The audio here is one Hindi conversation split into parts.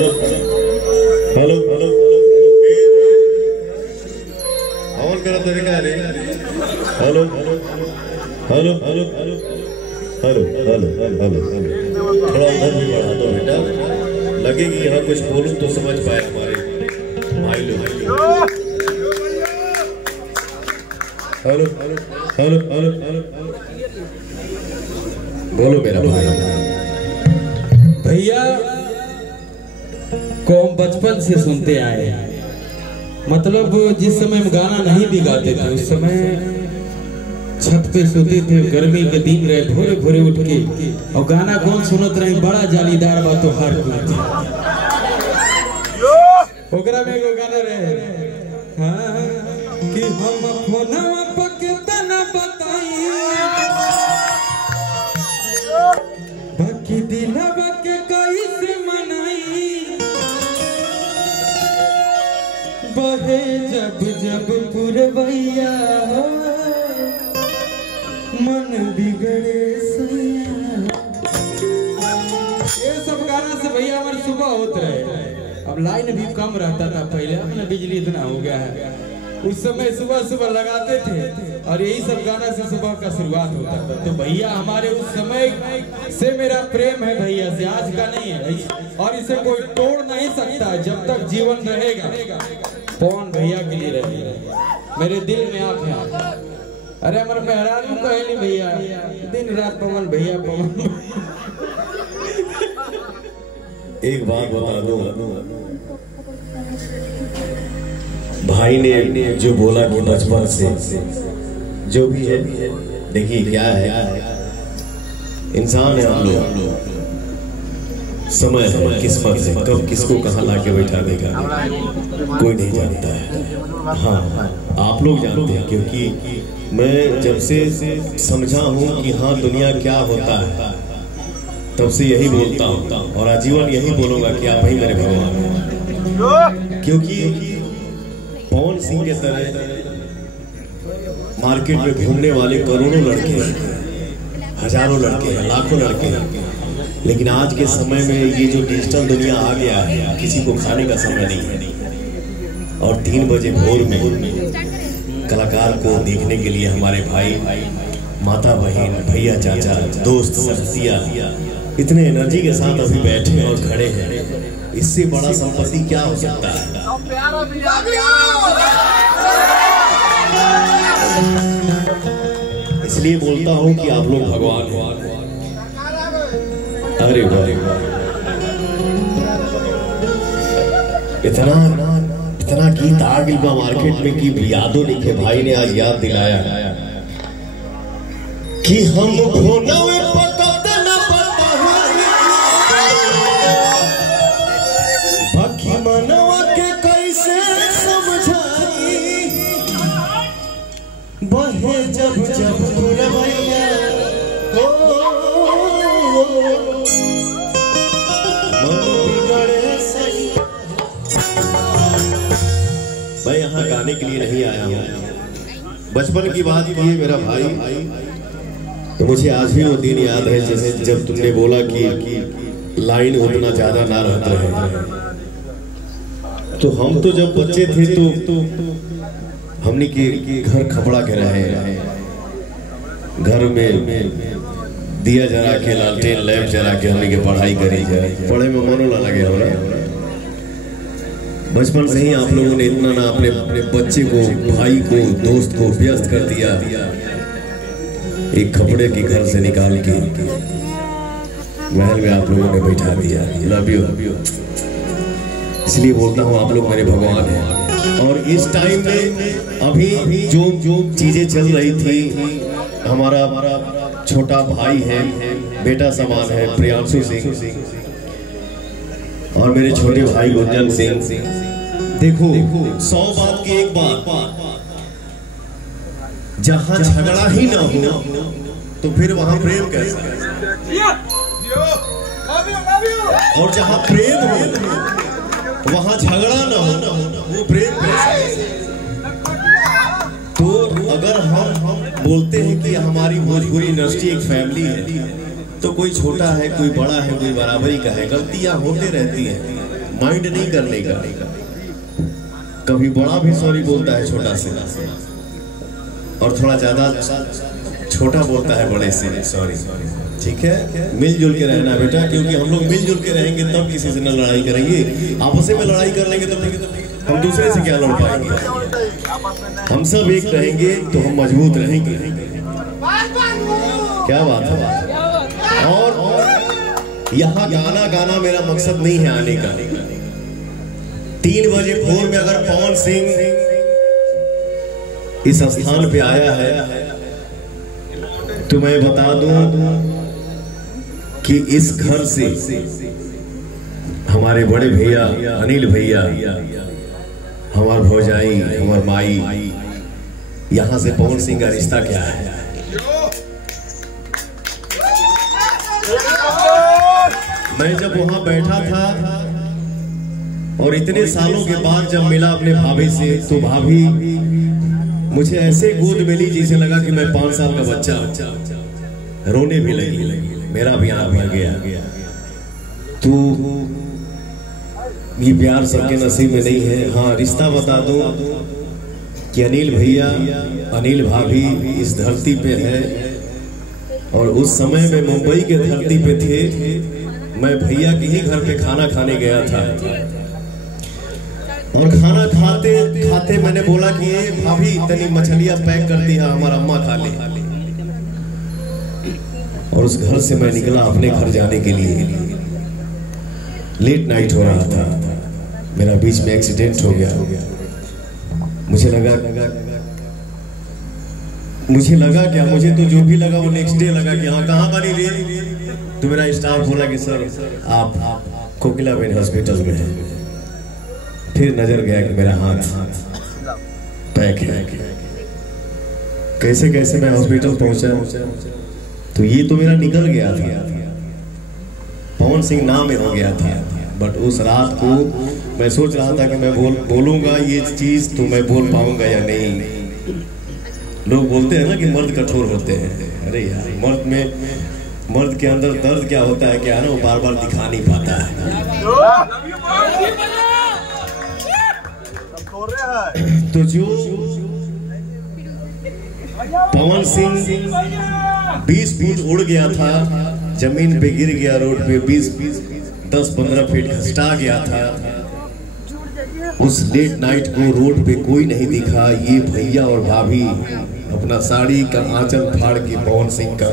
हेलो हेलो ऑन करो तरीका है hello hello hello hello hello hello hello hello थोड़ा उधर भी बढ़ा दो बेटा, लगेगी यहाँ कुछ बोलूं तो समझ पाए हमारे भाई लोग। हेलो हेलो हेलो हेलो बोलो मेरा भाई। भैया को हम बचपन से सुनते आए हैं, मतलब जिस समय हम गाना नहीं भी गाते थे उस समय छत पे सोते थे, गर्मी के दिन रहे, भोरे भोरे उठ के और गाना कौन सुनत रहे, बड़ा जालीदार बा तो हर ओकरा में एगो गाना रहे हाँ कि हम फोनवा पके तना बताई बाकी दिलवा के कैसे मनाई, बहे जब जब पुरवैया मन बिगड़े सैया। ये सब गाना से भैया हमारी सुबह होत रहे। अब लाइन भी कम रहता था पहले, अब ना बिजली इतना हो गया है। उस समय सुबह सुबह लगाते थे और यही सब गाना से सुबह का शुरुआत होता था। तो भैया हमारे उस समय से मेरा प्रेम है भैया से, आज का नहीं है और इसे कोई तोड़ नहीं सकता। जब तक जीवन रहेगा पवन भैया के लिए रहेगा, मेरे दिल में आप हैं। अरे हमारे मेहरारू कहली भैया दिन रात पवन भैया पवन। एक बात बता दो, भाई ने जो बोला कि बचपन से जो भी है, देखिए क्या है, इंसान है हम लोग, समय है, किस्मत है, कब किसको कहाँ लाके बैठा देगा कोई नहीं जानता है। हाँ आप लोग जानते हैं, क्योंकि मैं जब से समझा हूँ कि हाँ दुनिया क्या होता है तब से यही बोलता हूँ और आजीवन यही बोलूंगा कि आप ही मेरे भगवान हैं। क्योंकि पवन सिंह के तरह मार्केट में घूमने वाले करोड़ों लड़के हैं, हजारों लड़के हैं, लाखों लड़के हैं, लेकिन आज के समय में ये जो डिजिटल दुनिया आ गया है, किसी को खाने का समय नहीं है। और 3 बजे भोर में कलाकार को देखने के लिए हमारे भाई, माता बहन, भैया, चाचा, दोस्त, सखिया इतने एनर्जी के साथ अभी बैठे और खड़े हैं, इससे बड़ा संपत्ति क्या हो सकता है। इसलिए बोलता हूँ कि आप लोग भगवान हो। अरे वाह, इतना गीत आ गई बा मार्केट में कि यादों लिखे भाई ने आज याद दिलाया कि हम फोनवे पकड़ न बाकी मनवा के कैसे समझाई, बहे जब जब पुरवैया मैं यहाँ गाने के लिए नहीं आया हूँ। बचपन की बात की है मेरा भाई, तो मुझे आज भी वो दिन याद है जैसे जब तुमने बोला कि लाइन उतना ज्यादा ना रहता है। तो हम तो जब बच्चे थे तो हमने के घर खपड़ा के रहे, घर में दिया जला के, लालटेन लैंप जला के हमने के पढ़ाई करी जाए, पढ़े में मनो ना लगे हमारा। बचपन से ही आप लोगों ने इतना ना अपने बच्चे को, भाई को, दोस्त को व्यस्त कर दिया, एक कपड़े के घर से निकाल के महल में आप लोगों ने बैठा दिया। Love you. इसलिए बोलता हूँ आप लोग मेरे भगवान हैं। और इस टाइम में अभी जो चीजें चल रही थी, हमारा छोटा भाई है, बेटा समान है प्रियांशु सिंह, और मेरे छोटे भाई गुंजन सिंह। देखो 100 बात की एक बात, जहां झगड़ा ही ना हो तो फिर वहां प्रेम कैसे, और जहां प्रेम हो वहां झगड़ा ना हो वो प्रेम कैसे। तो अगर हम बोलते हैं कि हमारी भोजपुरी इंडस्ट्री एक फैमिली है, तो कोई छोटा है, कोई बड़ा है, कोई बराबरी का है, गलतियां होते रहती हैं, माइंड नहीं करने का। कभी बड़ा भी सॉरी बोलता है छोटा से, और थोड़ा ज्यादा छोटा बोलता है बड़े से सॉरी। ठीक है, मिलजुल के रहना बेटा, क्योंकि हम लोग मिलजुल के रहेंगे तब किसी से न लड़ाई करेंगे। आपस में लड़ाई कर लेंगे तो हम दूसरे से क्या लड़ पाएंगे। हम सब एक रहेंगे तो हम मजबूत रहेंगे। क्या बात है। और यहाँ गाना गाना मेरा मकसद नहीं है आने का। 3 बजे भोर में अगर पवन सिंह इस स्थान पे आया है तो मैं बता दूं कि इस घर से हमारे बड़े भैया अनिल भैया, हमार भौजाई, हमार माई, यहां से पवन सिंह का रिश्ता क्या है। मैं जब वहां बैठा था और इतने सालों के बाद जब मिला अपने भाभी से, तो भाभी मुझे ऐसे गोद मिली जैसे लगा कि मैं 5 साल का बच्चा। रोने भी लगी, मेरा भी आंख भर गया। तो ये प्यार सबके नसीब में नहीं है। हाँ, रिश्ता बता दूं कि अनिल भैया, अनिल भाभी इस धरती पे है, और उस समय में मुंबई के धरती पे थे। मैं भैया के ही घर पे खाना खाने गया था, और खाना खाते खाते मैंने बोला कि ये भाभी इतनी मछलियां पैक कर दी है, हमारा अम्मा खा ले। और उस घर से मैं निकला अपने घर जाने के लिए। लेट नाइट हो रहा था, मेरा बीच में एक्सीडेंट हो गया। मुझे लगा क्या, मुझे तो जो भी लगा वो नेक्स्ट डे लगा कि हाँ कहाँ बनी रे। तो मेरा स्टाफ बोला कि सर आप कोकिलाबेन हॉस्पिटल में हैं। फिर नजर गया कि मेरा हाथ पैक है। कैसे कैसे मैं हॉस्पिटल पहुंचा, तो ये तो मेरा निकल गया था, पवन सिंह नाम में हो गया था। बट उस रात को मैं सोच रहा था कि मैं बोलूंगा ये चीज तो मैं बोल पाऊंगा या नहीं। लोग बोलते हैं ना कि मर्द कठोर होते हैं। अरे यार, मर्द के अंदर दर्द क्या होता है, क्या है ना, वो बार बार दिखा नहीं पाता है। तो जो पवन सिंह 20 फीट उड़ गया था, जमीन पे गिर गया, रोड पे 10-15 फीट खसटा गया था। उस लेट नाइट को रोड पे कोई नहीं दिखा। ये भैया और भाभी अपना साड़ी का आंचल फाड़ के पवन सिंह का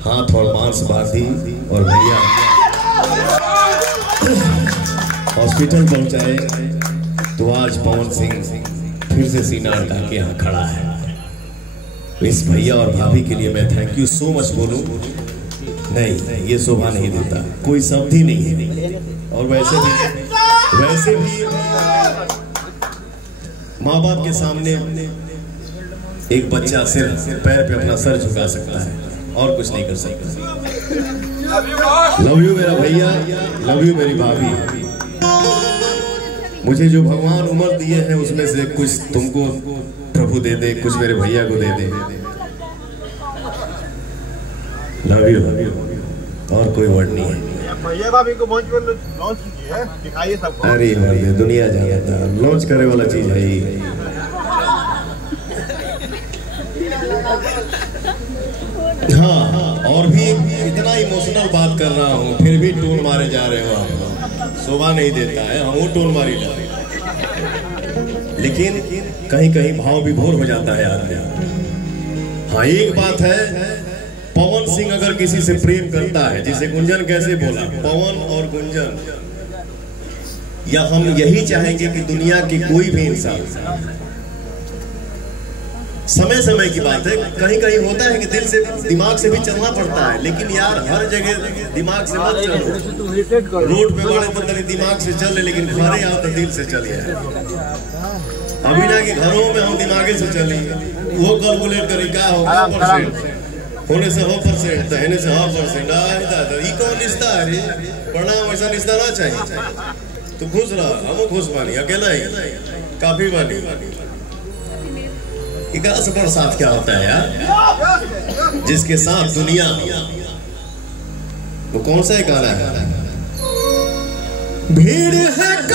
हाथ और मांस बांधी और भैया हॉस्पिटल पहुंचाए। तो आज पवन सिंह फिर से सीना अटका के यहाँ खड़ा है। इस भैया और भाभी के लिए मैं थैंक यू सो मच बोलूं, नहीं ये शोभा नहीं देता, कोई शब्द ही नहीं है। और वैसे भी माँ बाप के सामने एक बच्चा सिर्फ पैर पे अपना सर झुका सकता है और कुछ नहीं कर सकता। लव यू मेरा भैया, लव यू मेरी भाभी। मुझे जो भगवान उम्र दिए हैं उसमें से कुछ तुमको प्रभु दे दे, कुछ मेरे भैया को दे दे। लव यू, और कोई वर्ड नहीं है। भैया भाभी को मंच पर लॉन्च कीजिए, दिखाइए सबको। अरे मर्द, दुनिया जानता है, लॉन्च करे वाला चीज है ही। हाँ, और भी इतना इमोशनल बात कर रहा हूँ, फिर भी टोन मारे जा रहे हो आप। शोभा नहीं देता है, हम टोन मारी जा रहे, लेकिन कहीं कहीं भाव विभोर हो जाता है आदमी। हाँ, एक बात है, पवन सिंह अगर किसी से प्रेम करता है, जिसे गुंजन कैसे बोला, पवन और गुंजन, या हम यही चाहेंगे कि दुनिया की कोई भी इंसान, समय समय की बात है, कहीं कहीं होता है कि दिल से दिमाग से भी चलना पड़ता है, लेकिन यार हर जगह दिमाग से मत चलो। रोड पे बड़े बंदे दिमाग से चले, लेकिन घरे आओ तो दिल से चलिए। अभी ना कि घरों में हम दिमागे से चले, वो कैलकुलेट करी क्या होगा परसेंट होने से 100%, कहने से 100%। ई कौन रिश्ता है रे? प्रणाम, ऐसा रिश्ता ना चाहिए। तो खुश रहा, हम खुश बानी, अकेला ही काफी बानी। इकरा साथ क्या होता है यार, जिसके साथ दुनिया, वो कौन सा गाना है, भीड़ है